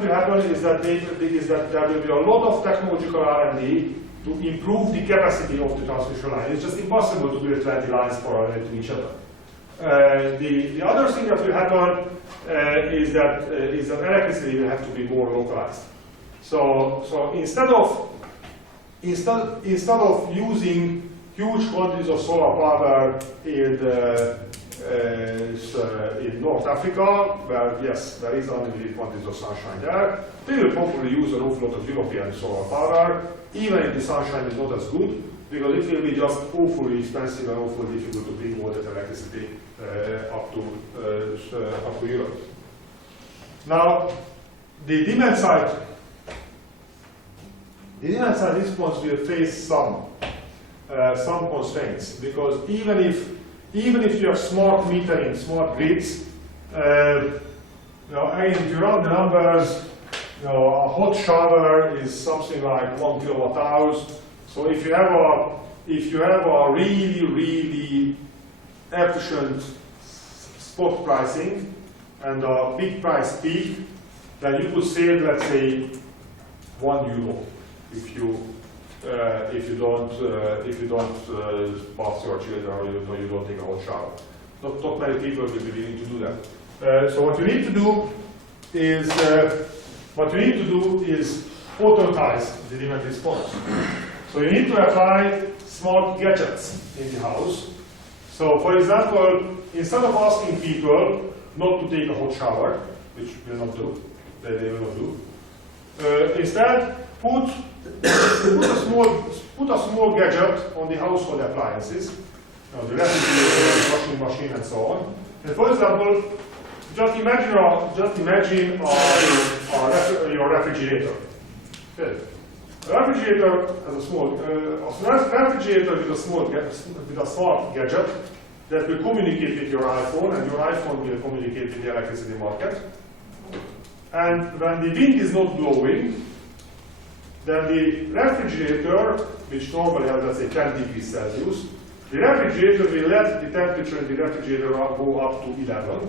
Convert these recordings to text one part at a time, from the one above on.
that will happen is that there will be a lot of technological R&D to improve the capacity of the transmission line. It's just impossible to build 20 lines parallel to each other. The other thing that will happen is that electricity will have to be more localized. So instead of using huge quantities of solar power in North Africa, where yes, there is unlimited quantities of sunshine there, they will probably use an awful lot of European solar power, even if the sunshine is not as good, because it will be just awfully expensive and awfully difficult to bring all that electricity up to Europe. Now, the demand side response will face some constraints, because even if you have smart metering, smart grids, again, if you run the numbers, a hot shower is something like 1 kWh. So if you have a really efficient spot pricing and a big price peak, then you could save, let's say, €1 if you don't bath your children or you don't take a hot shower. Not many people will be willing to do that. So what you need to do is automatize the demand response. So you need to apply smart gadgets in the house. So for example, instead of asking people not to take a hot shower, which they will not do, instead put a small gadget on the household appliances, the refrigerator, washing machine, and so on. And for example, just imagine your refrigerator. Okay. A refrigerator has a small refrigerator with a smart gadget that will communicate with your iPhone, and your iPhone will communicate with the electricity market. And when the wind is not blowing, then the refrigerator, which normally has, let's say, 10 degrees Celsius, the refrigerator will let the temperature in the refrigerator go up to 11.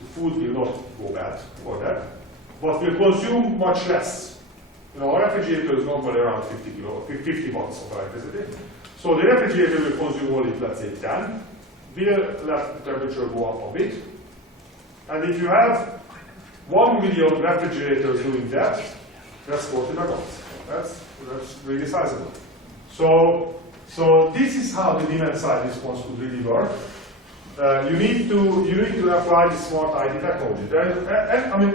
The food will not go bad for that, but will consume much less. A refrigerator is normally around 50 watts of electricity. So the refrigerator will consume only, let's say, 10. Will let the temperature go up a bit. And if you have 1 million refrigerators doing that, that's 40 megawatts. That's really sizable. So this is how the demand side response would really work. You need to apply the smart IT technology.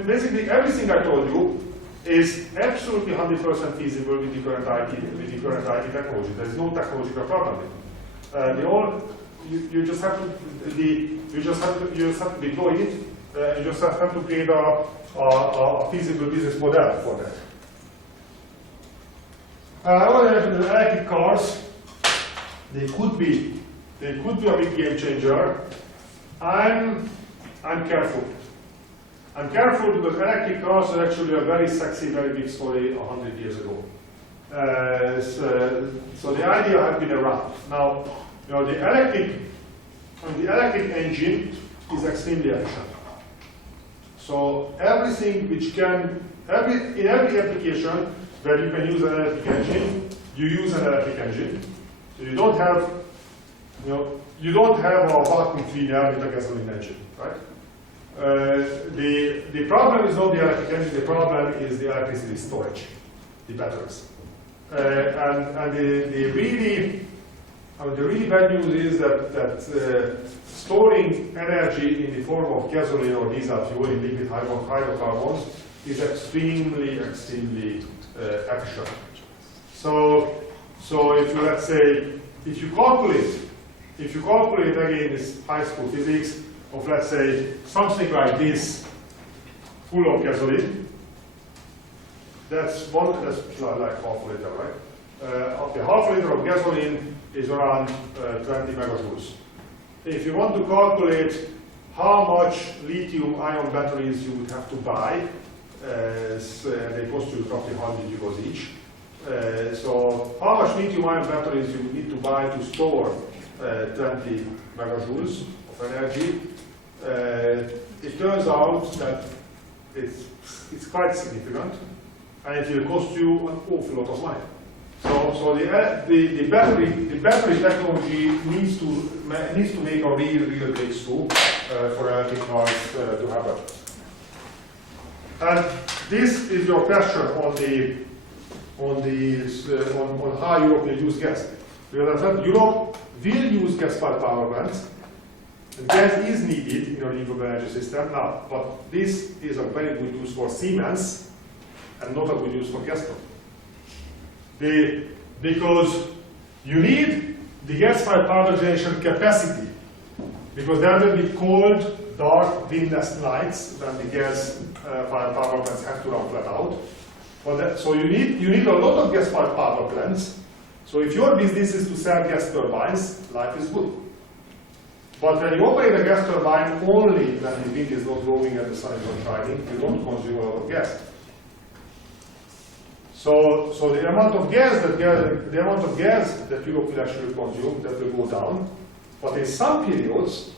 Basically everything I told you is absolutely 100% feasible with the current IT technology. There is no technological problem. You just have to deploy it. You just have to create a feasible business model for that. Electric cars, they could be a big game changer. I'm careful. I'm careful because electric cars are actually a very sexy, very big story 100 years ago. So the idea had been around. Now, the electric engine is extremely efficient. So everything which in every application where you can use an electric engine, you use an electric engine. So you don't have a vacuum cleaner with a gasoline engine, right? The problem is not the electric engine. The problem is the electricity storage, the batteries. And the really bad news is that storing energy in the form of gasoline or diesel fuel in liquid hydrocarbons is extremely efficient. So if you calculate again this high school physics of, let's say, something like this full of gasoline, that's like half a liter, right? Okay, half a liter of gasoline is around 20 megajoules. If you want to calculate how much lithium-ion batteries you would have to buy, they cost you roughly €100 each. So how much lithium-ion batteries you need to buy to store 20 megajoules of energy? It turns out that it's quite significant, and it will cost you an awful lot of money. So the battery technology needs to make a real breakthrough for electric cars to happen. And this is your question on how Europe will use gas. Because I said Europe will use gas-fired power plants. And gas is needed in a renewable energy system now, but this is a very good use for Siemens and not a good use for Gazprom. Because you need the gas-fired power generation capacity, because there will be cold, dark, windless nights when the gas-fired power plants have to run flat out. So you need a lot of gas-fired power plants. So if your business is to sell gas turbines, life is good. But when you operate a gas turbine only when the wind is not blowing and the sun is not shining, you don't consume a lot of gas. So the amount of gas that Europe will actually consume, that will go down. But in some periods,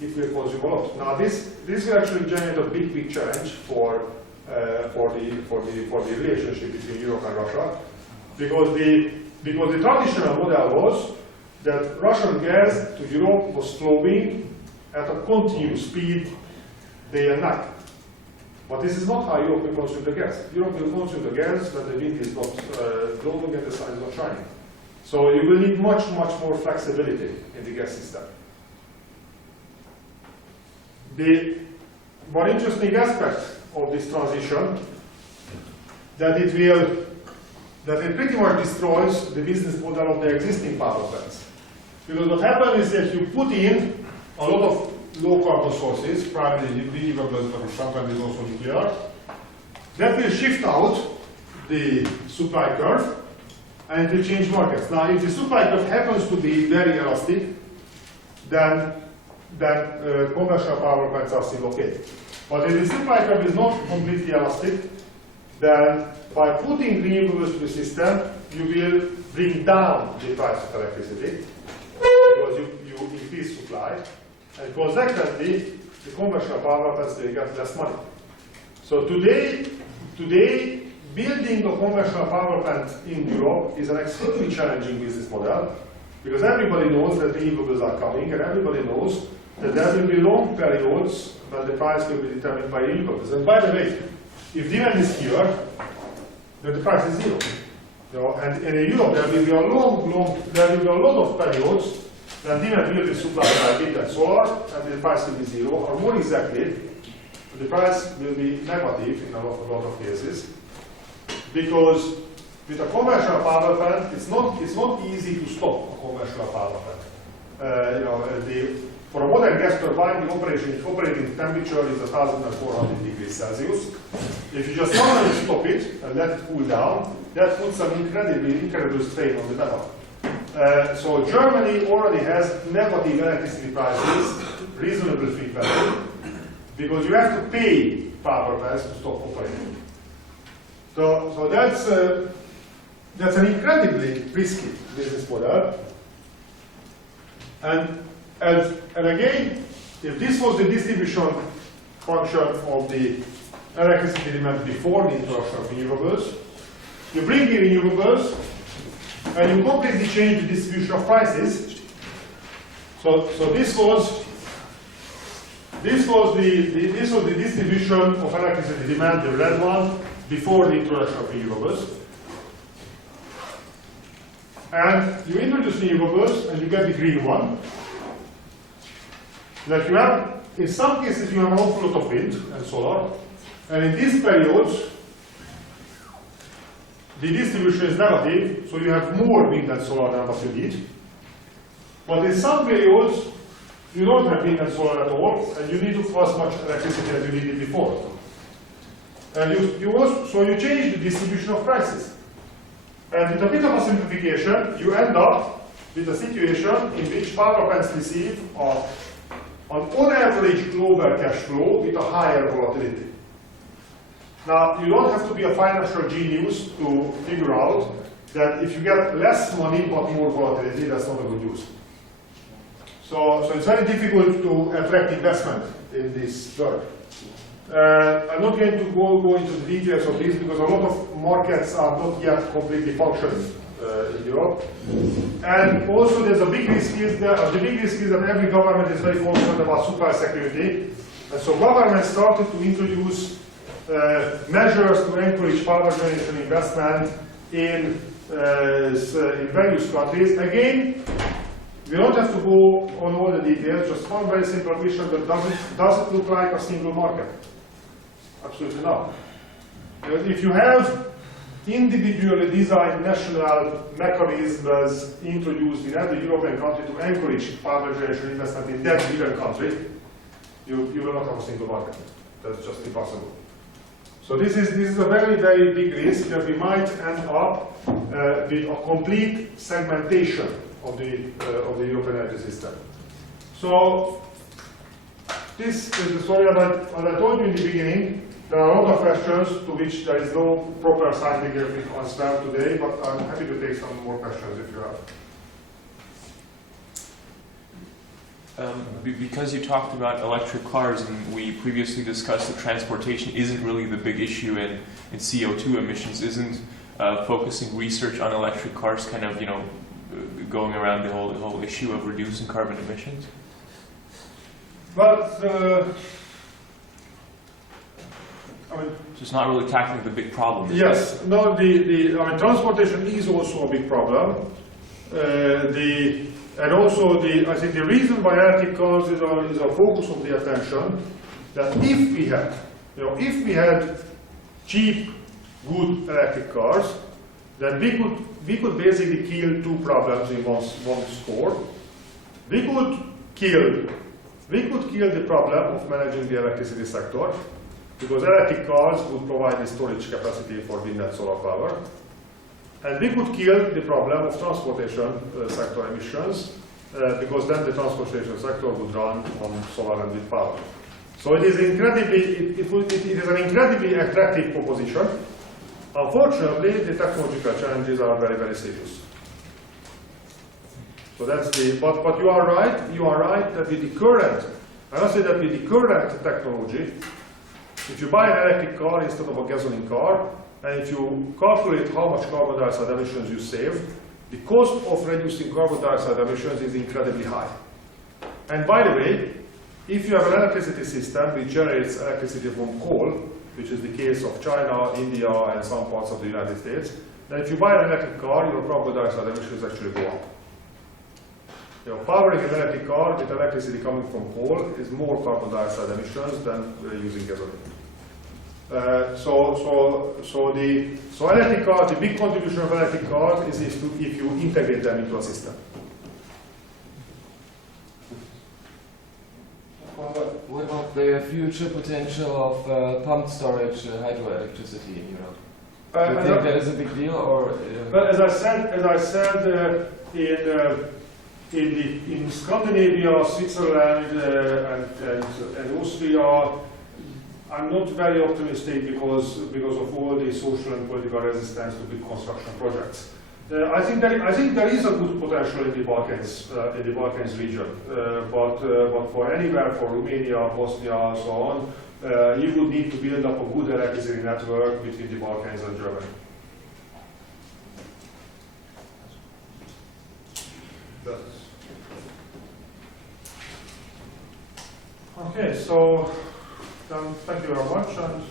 it will consume a lot. Now this will actually generate a big challenge for the relationship between Europe and Russia, because the traditional model was that Russian gas to Europe was flowing at a continuous speed day and night. But this is not how Europe will consume the gas. Europe will consume the gas when the wind is not blowing and the sun is not shining. So you will need much more flexibility in the gas system. The one interesting aspect of this transition that it pretty much destroys the business model of the existing power plants. Because what happens is that you put in a lot of low carbon sources, primarily renewables, but sometimes also nuclear. That will shift out the supply curve and it will change markets. Now, if the supply curve happens to be very elastic, then conventional power plants are still okay. But if the supply curve is not completely elastic, then by putting renewables to the system, you will bring down the price of electricity because you increase supply, and consequently, the conventional power plants will get less money. So today, building a conventional power plant in Europe is an extremely challenging business model, because everybody knows that renewables are coming, and everybody knows that there will be long periods when the price will be determined by renewables. And by the way, if demand is here, then the price is zero. And in Europe, there will be a lot of periods when demand will be supplied by wind and solar, and the price will be zero, or more exactly, the price will be negative in a lot of cases, because with a conventional power plant, it's not easy to stop a conventional power plant. For a modern gas turbine, the operating temperature is 1,400 degrees Celsius. If you just suddenly stop it and let it cool down, that puts an incredible strain on the metal. So Germany already has negative electricity prices, reasonable frequently, because you have to pay power plants to stop operating. So that's an incredibly risky business model. And again, if this was the distribution function of the electricity demand before the introduction of renewables, you bring in renewables and you completely change the distribution of prices. So this was the distribution of electricity demand, the red one, before the introduction of renewables. And you introduce renewables and you get the green one. That you have, in some cases, you have an awful lot of wind and solar, and in these periods, the distribution is negative, so you have more wind and solar than what you need. But in some periods, you don't have wind and solar at all, and you need as much electricity as you needed before. And so you change the distribution of prices. And with a bit of a simplification, you end up with a situation in which power plants receive an on average global cash flow with a higher volatility. Now, you don't have to be a financial genius to figure out that if you get less money but more volatility, that's not a good use. So it's very difficult to attract investment in this world. I'm not going to go into the details of this because a lot of markets are not yet completely functioning in Europe. And also there's a big risk is that, the big risk is that every government is very concerned about supply security. And so governments started to introduce measures to encourage power generation investment in various countries. Again, we don't have to go on all the details, just one very simple question: that does it look like a single market? Absolutely not. Because if you have individually designed national mechanisms introduced in every European country to encourage power generation investment in that given country, you will not have a single market. That's just impossible. So this is a very, very big risk that we might end up with a complete segmentation of the European energy system. So this is the story that I told you in the beginning. There are a lot of questions to which there is no proper scientific answer today, but I'm happy to take some more questions if you have. Because you talked about electric cars, and we previously discussed that transportation isn't really the big issue in CO2 emissions, isn't focusing research on electric cars kind of, going around the whole issue of reducing carbon emissions? But so it's not really tackling the big problem. Yes, no. Transportation is also a big problem. And also, I think the reason why electric cars is a focus of the attention, that if we had cheap, good electric cars, then we could basically kill two problems in one score. We could kill the problem of managing the electricity sector, because electric cars would provide the storage capacity for wind and solar power. And we could kill the problem of transportation sector emissions, because then the transportation sector would run on solar and wind power. So it is an incredibly attractive proposition. Unfortunately, the technological challenges are very, very serious. So that's but you are right. You are right that with the current, I must say that with the current technology, if you buy an electric car instead of a gasoline car, and if you calculate how much carbon dioxide emissions you save, the cost of reducing carbon dioxide emissions is incredibly high. And by the way, if you have an electricity system which generates electricity from coal, which is the case of China, India, and some parts of the United States, then if you buy an electric car, your carbon dioxide emissions actually go up. Powering an electric car with electricity coming from coal is more carbon dioxide emissions than using gasoline. So electric cars, the big contribution of electric cars is if you integrate them into a system. What about the future potential of pumped storage hydroelectricity in Europe? Do you think that is a big deal, or? But as I said, in Scandinavia, Switzerland, and Austria, I'm not very optimistic because of all the social and political resistance to big construction projects. I think there is a good potential in the Balkans region, but for anywhere, for Romania, Bosnia, and so on, you would need to build up a good electricity network between the Balkans and Germany. Okay, so thank you very much. And